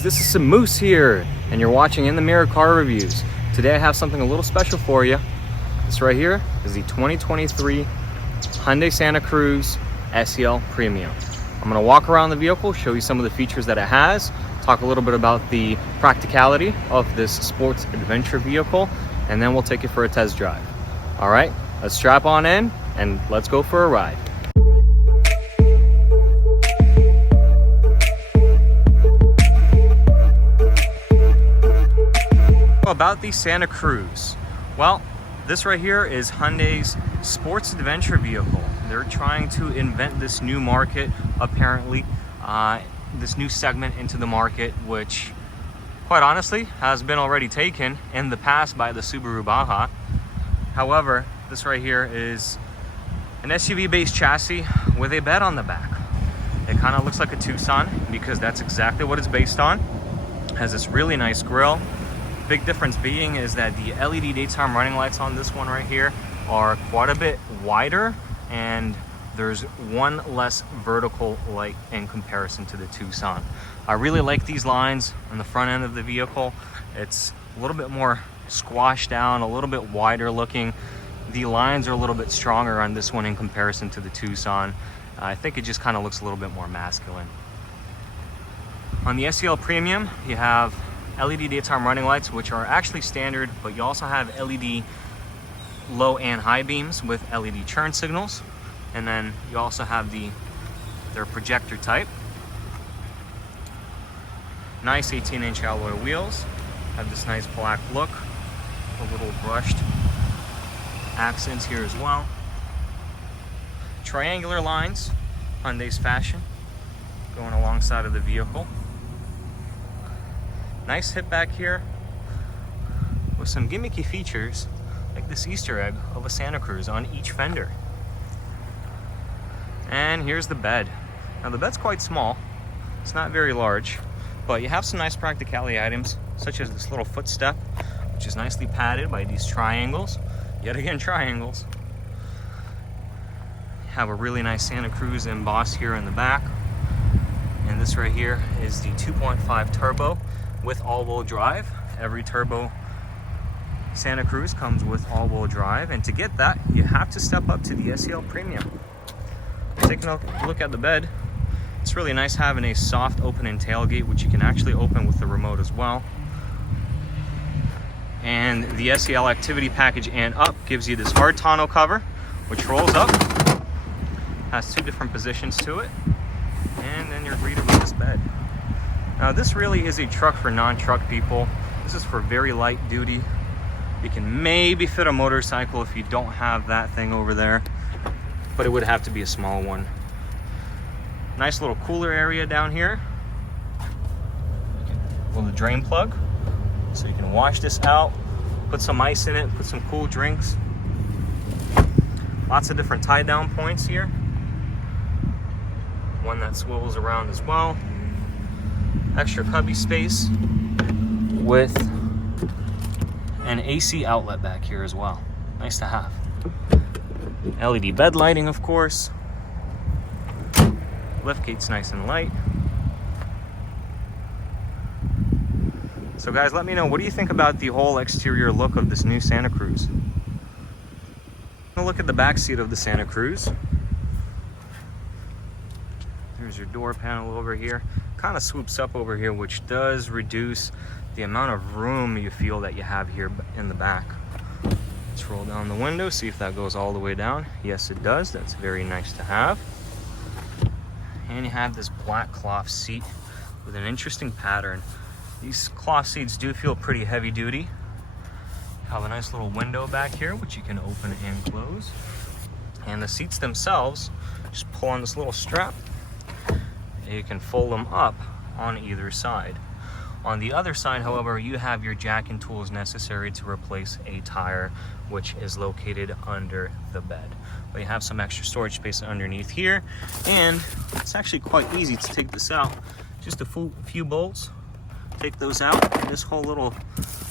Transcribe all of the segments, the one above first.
This is some Moose here, and you're watching In the Mirror Car Reviews. Today I have something a little special for you. This right here is the 2023 Hyundai Santa Cruz SEL Premium. I'm going to walk around the vehicle, show you some of the features that it has, talk a little bit about the practicality of this sports adventure vehicle, and then we'll take it for a test drive. All right, let's strap on in and let's go for a ride. About the Santa Cruz, well, this right here is Hyundai's sports adventure vehicle. They're trying to invent this new market, apparently, this new segment into the market, which quite honestly has been already taken in the past by the Subaru Baja. However, this right here is an SUV based chassis with a bed on the back. It kind of looks like a Tucson because that's exactly what it's based on. It has this really nice grille. Big difference being is that the LED daytime running lights on this one right here are quite a bit wider, and there's one less vertical light in comparison to the Tucson. I really like these lines on the front end of the vehicle. It's a little bit more squashed down, a little bit wider looking. The lines are a little bit stronger on this one in comparison to the Tucson. I think it just kind of looks a little bit more masculine. On the SEL Premium, you have LED daytime running lights, which are actually standard, but you also have LED low and high beams with LED turn signals, and then you also have their projector type. Nice 18-inch alloy wheels, have this nice black look, a little brushed accents here as well. Triangular lines, Hyundai's fashion, going alongside of the vehicle. Nice hip back here with some gimmicky features like this Easter egg of a Santa Cruz on each fender. And here's the bed. Now the bed's quite small, it's not very large, but you have some nice practicality items such as this little footstep, which is nicely padded by these triangles. Yet again, triangles. You have a really nice Santa Cruz embossed here in the back. And this right here is the 2.5 turbo with all-wheel drive. Every turbo Santa Cruz comes with all-wheel drive, and to get that you have to step up to the SEL Premium. Taking a look at the bed, it's really nice having a soft open-in tailgate, which you can actually open with the remote as well. And the SEL Activity Package and Up gives you this hard tonneau cover, which rolls up, has two different positions to it, and then you're greeted with this bed. Now this really is a truck for non-truck people. This is for very light duty. You can maybe fit a motorcycle if you don't have that thing over there, but it would have to be a small one. Nice little cooler area down here. Well, the drain plug, so you can wash this out, put some ice in it, put some cool drinks. Lots of different tie down points here. One that swivels around as well. Extra cubby space with an AC outlet back here as well. Nice to have. LED bed lighting, of course. Liftgate's nice and light. So guys, let me know, what do you think about the whole exterior look of this new Santa Cruz? Look at the back seat of the Santa Cruz. There's your door panel over here. Kind of swoops up over here, which does reduce the amount of room you feel that you have here in the back. Let's roll down the window, see if that goes all the way down. Yes, it does. That's very nice to have. And you have this black cloth seat with an interesting pattern. These cloth seats do feel pretty heavy duty. You have a nice little window back here, which you can open and close. And the seats themselves, just pull on this little strap. You can fold them up on either side. On the other side, however, you have your jack and tools necessary to replace a tire, which is located under the bed. But you have some extra storage space underneath here, and it's actually quite easy to take this out. Just a few bolts, take those out, and this whole little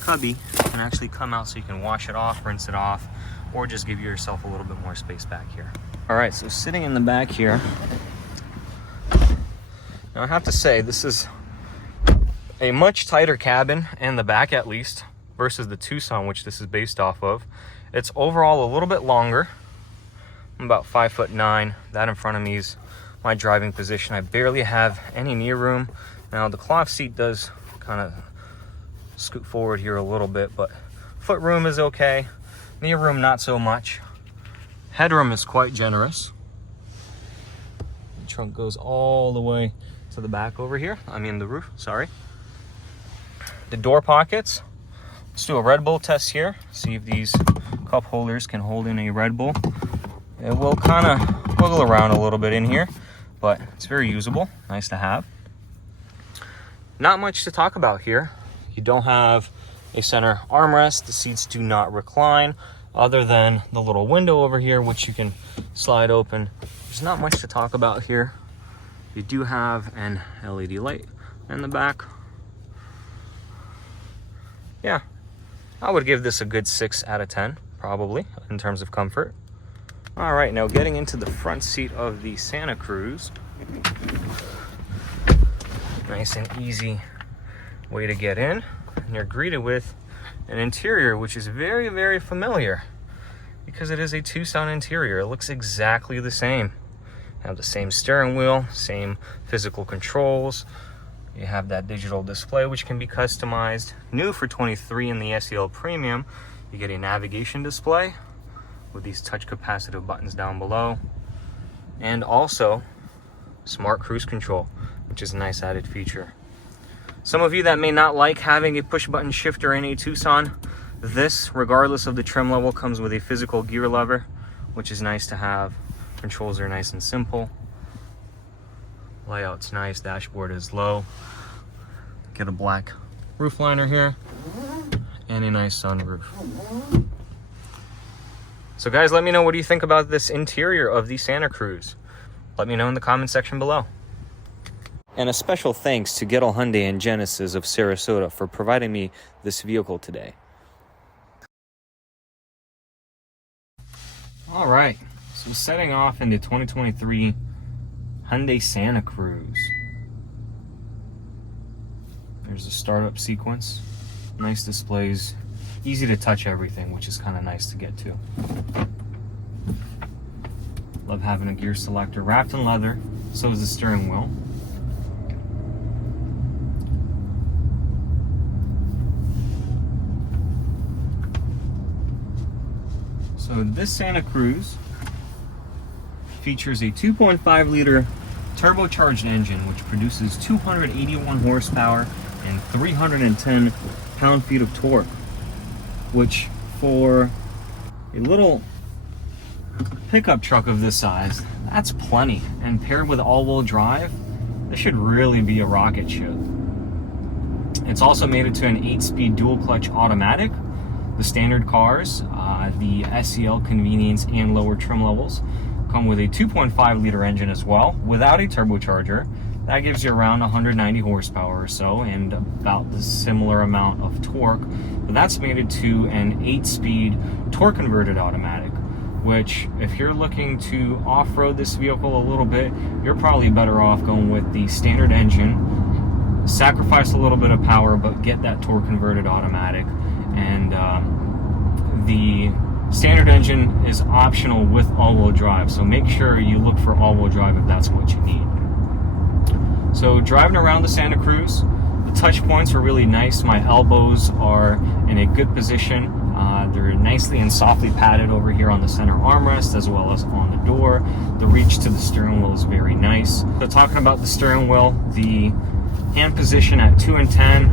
cubby can actually come out, so you can wash it off, rinse it off, or just give yourself a little bit more space back here. All right, so sitting in the back here, now I have to say, this is a much tighter cabin in the back, at least, versus the Tucson, which this is based off of. It's overall a little bit longer. I'm about 5'9". That in front of me is my driving position. I barely have any knee room. Now the cloth seat does kind of scoot forward here a little bit, but foot room is okay. Knee room, not so much. Headroom is quite generous. The trunk goes all the way to the back over here. I mean the roof, sorry. The door pockets. Let's do a Red Bull test here. See if these cup holders can hold in a Red Bull. It will kind of wiggle around a little bit in here, but it's very usable. Nice to have. Not much to talk about here. You don't have a center armrest. The seats do not recline, other than the little window over here, which you can slide open. There's not much to talk about here. You do have an LED light in the back. Yeah, I would give this a good 6 out of 10, probably, in terms of comfort. All right, now getting into the front seat of the Santa Cruz. Nice and easy way to get in. And you're greeted with an interior which is very, very familiar because it is a Tucson interior. It looks exactly the same. You have the same steering wheel, same physical controls. You have that digital display which can be customized. New for 23 in the SEL Premium, you get a navigation display with these touch capacitive buttons down below, and also smart cruise control, which is a nice added feature. Some of you that may not like having a push button shifter in a Tucson, this, regardless of the trim level, comes with a physical gear lever, which is nice to have. Controls are nice and simple. Layout's nice, dashboard is low. Get a black roof liner here and a nice sunroof. So guys, let me know, what do you think about this interior of the Santa Cruz? Let me know in the comment section below. And a special thanks to Gettle Hyundai and Genesis of Sarasota for providing me this vehicle today. All right, so setting off into 2023 Hyundai Santa Cruz. There's a startup sequence. Nice displays. Easy to touch everything, which is kind of nice to get to. Love having a gear selector wrapped in leather. So is the steering wheel. So this Santa Cruz features a 2.5 liter turbocharged engine which produces 281 horsepower and 310 pound-feet of torque, which for a little pickup truck of this size, that's plenty. And paired with all-wheel drive, this should really be a rocket ship. It's also mated to an 8-speed dual-clutch automatic. The standard cars, the SEL convenience and lower trim levels, come with a 2.5 liter engine as well, without a turbocharger. That gives you around 190 horsepower or so and about the similar amount of torque. But that's mated to an 8-speed torque converted automatic, which if you're looking to off-road this vehicle a little bit, you're probably better off going with the standard engine, sacrifice a little bit of power, but get that torque converted automatic. And the standard engine is optional with all-wheel drive, so make sure you look for all-wheel drive if that's what you need. So driving around the Santa Cruz, the touch points are really nice. My elbows are in a good position. They're nicely and softly padded over here on the center armrest as well as on the door. The reach to the steering wheel is very nice. So talking about the steering wheel, the hand position at 2 and 10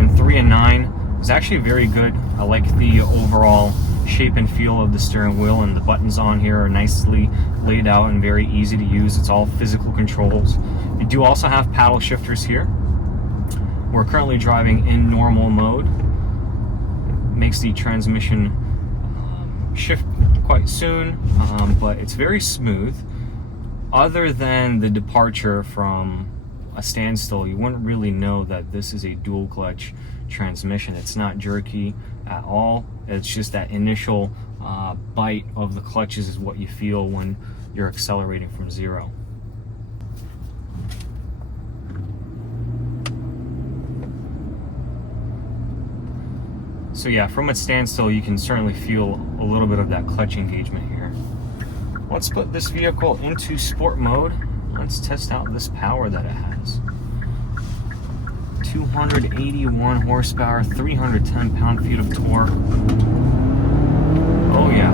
and 3 and 9 is actually very good. I like the overall shape and feel of the steering wheel, and the buttons on here are nicely laid out and very easy to use. It's all physical controls. You do also have paddle shifters here. We're currently driving in normal mode. It makes the transmission shift quite soon, but it's very smooth. Other than the departure from a standstill, you wouldn't really know that this is a dual clutch transmission. It's not jerky at all. It's just that initial bite of the clutches is what you feel when you're accelerating from 0. So yeah, from its standstill, you can certainly feel a little bit of that clutch engagement here. Let's put this vehicle into sport mode. Let's test out this power that it has. 281 horsepower, 310 pound-feet of torque. Oh yeah.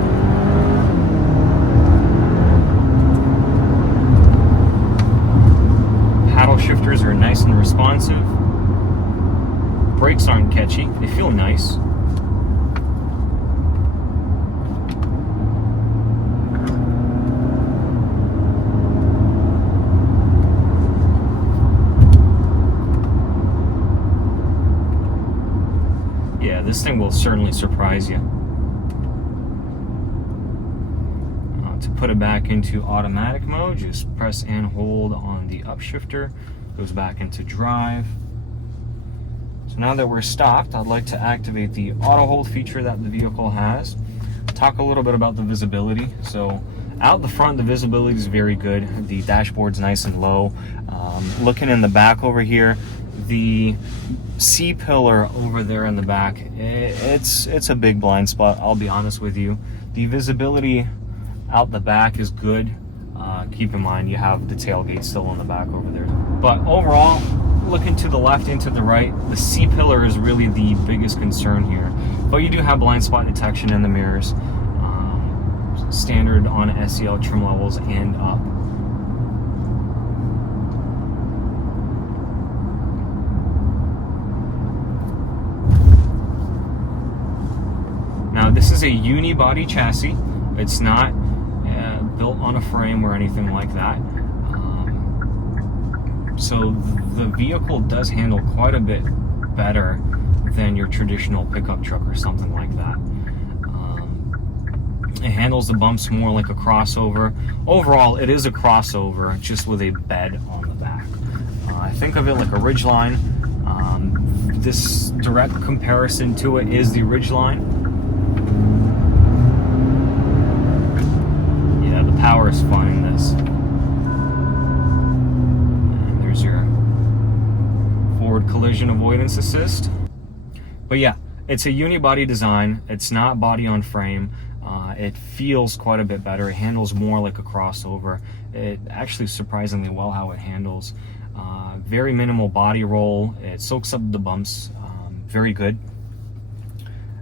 Paddle shifters are nice and responsive. Brakes aren't catchy, they feel nice. Yeah, this thing will certainly surprise you. To put it back into automatic mode, just press and hold on the upshifter. Goes back into drive. So now that we're stopped, I'd like to activate the auto hold feature that the vehicle has. Talk a little bit about the visibility. So out the front, the visibility is very good. The dashboard's nice and low. Looking in the back over here, the C-pillar over there in the back, it's a big blind spot, I'll be honest with you. The visibility out the back is good. Keep in mind you have the tailgate still on the back over there. But overall, looking to the left and to the right, the C-pillar is really the biggest concern here. But you do have blind spot detection in the mirrors. Standard on SEL trim levels and up. Now this is a unibody chassis. It's not built on a frame or anything like that. So the vehicle does handle quite a bit better than your traditional pickup truck or something like that. It handles the bumps more like a crossover. Overall, it is a crossover, just with a bed on the back. I think of it like a Ridgeline. This direct comparison to it is the Ridgeline. Yeah, the power is fun in this. And there's your forward collision avoidance assist. But yeah, it's a unibody design. It's not body on frame. It feels quite a bit better. It handles more like a crossover. It actually surprisingly well how it handles. Very minimal body roll. It soaks up the bumps. Very good.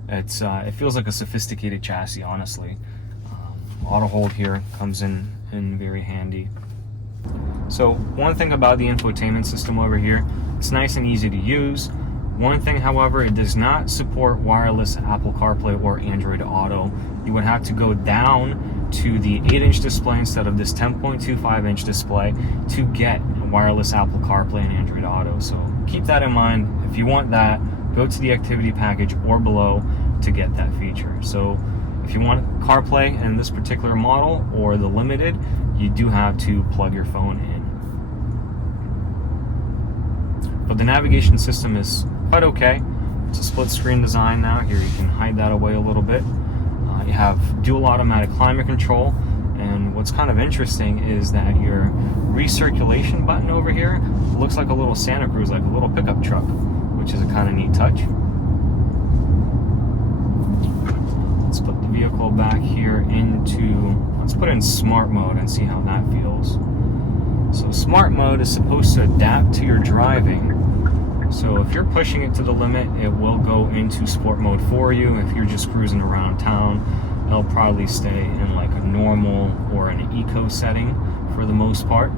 It feels like a sophisticated chassis, honestly. Auto hold here comes in very handy. So one thing about the infotainment system over here, it's nice and easy to use. One thing, however, it does not support wireless Apple CarPlay or Android Auto. You would have to go down to the 8-inch display instead of this 10.25-inch display to get wireless Apple CarPlay and Android Auto. So keep that in mind. If you want that, go to the activity package or below to get that feature. So if you want CarPlay in this particular model or the Limited, you do have to plug your phone in. But the navigation system is quite okay. It's a split screen design now. Here you can hide that away a little bit. You have dual automatic climate control, and what's kind of interesting is that your recirculation button over here looks like a little Santa Cruz, like a little pickup truck, which is a kind of neat touch. Let's put the vehicle back here let's put it in smart mode and see how that feels. So smart mode is supposed to adapt to your driving. So if you're pushing it to the limit, it will go into sport mode for you. If you're just cruising around town, it'll probably stay in like a normal or an eco setting for the most part.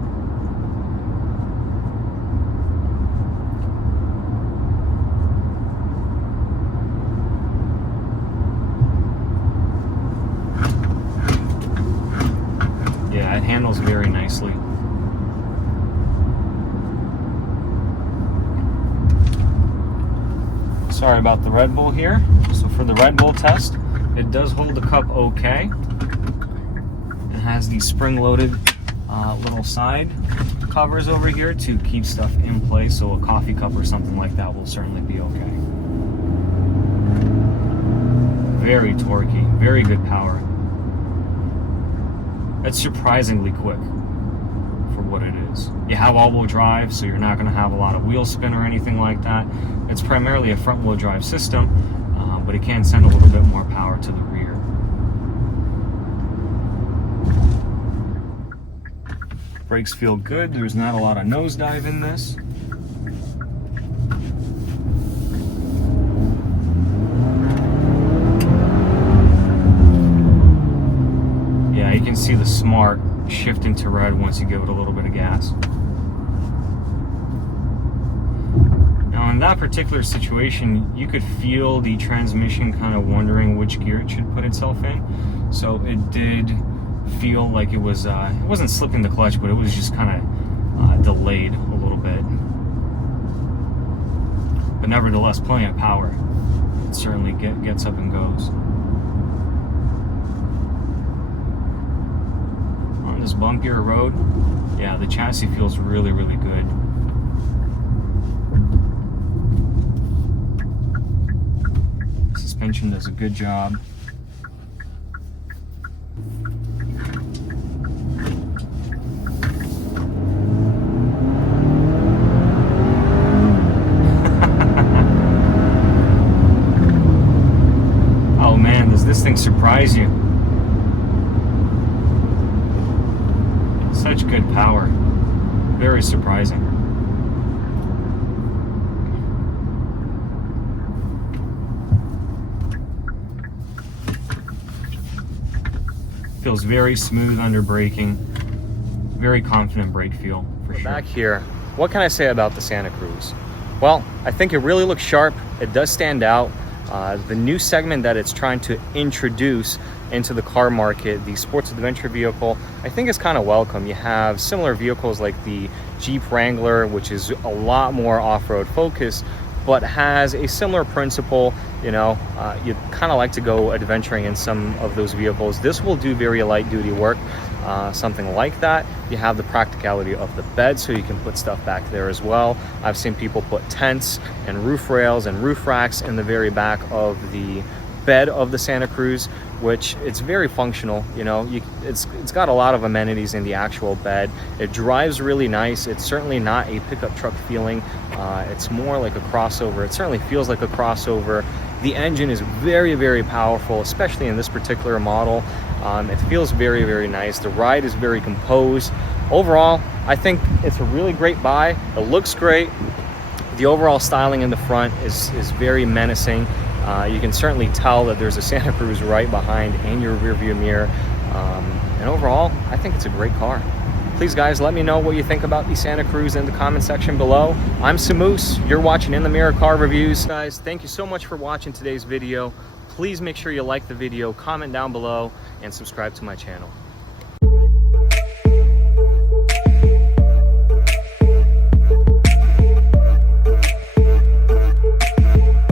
Yeah, it handles very nicely. Sorry about the Red Bull here. So for the Red Bull test, it does hold the cup okay. It has these spring-loaded little side covers over here to keep stuff in place, so a coffee cup or something like that will certainly be okay. Very torquey, very good power. It's surprisingly quick for what it is. You have all-wheel drive, so you're not going to have a lot of wheel spin or anything like that. It's primarily a front-wheel drive system, but it can send a little bit more power to the rear. Brakes feel good. There's not a lot of nosedive in this. Yeah, you can see the smart shifting to red once you give it a little bit of gas. Now in that particular situation, you could feel the transmission kind of wondering which gear it should put itself in. So it did feel like it was, it wasn't slipping the clutch, but it was just kind of delayed a little bit. But nevertheless, plenty of power. It certainly gets up and goes. On this bumpier road, yeah, the chassis feels really, really good. Suspension does a good job. Oh man, does this thing surprise you? Such good power. Very surprising. Feels very smooth under braking. Very confident brake feel, for sure. Back here, what can I say about the Santa Cruz? Well, I think it really looks sharp. It does stand out. The new segment that it's trying to introduce into the car market, the sports adventure vehicle, I think is kind of welcome. You have similar vehicles like the Jeep Wrangler, which is a lot more off-road focused, but has a similar principle. You know, you kind of like to go adventuring in some of those vehicles. This will do very light duty work, something like that. You have the practicality of the bed, so you can put stuff back there as well. I've seen people put tents and roof rails and roof racks in the very back of the bed of the Santa Cruz, which it's very functional. You know, it's got a lot of amenities in the actual bed. It drives really nice. It's certainly not a pickup truck feeling. It's more like a crossover. It certainly feels like a crossover. The engine is very, very powerful, especially in this particular model. It feels very, very nice. The ride is very composed. Overall, I think it's a really great buy. It looks great. The overall styling in the front is very menacing. You can certainly tell that there's a Santa Cruz right behind in your rear view mirror. And overall, I think it's a great car. Please guys, let me know what you think about the Santa Cruz in the comment section below. I'm Samoose, you're watching In the Mirror Car Reviews. Guys, thank you so much for watching today's video. Please make sure you like the video, comment down below, and subscribe to my channel.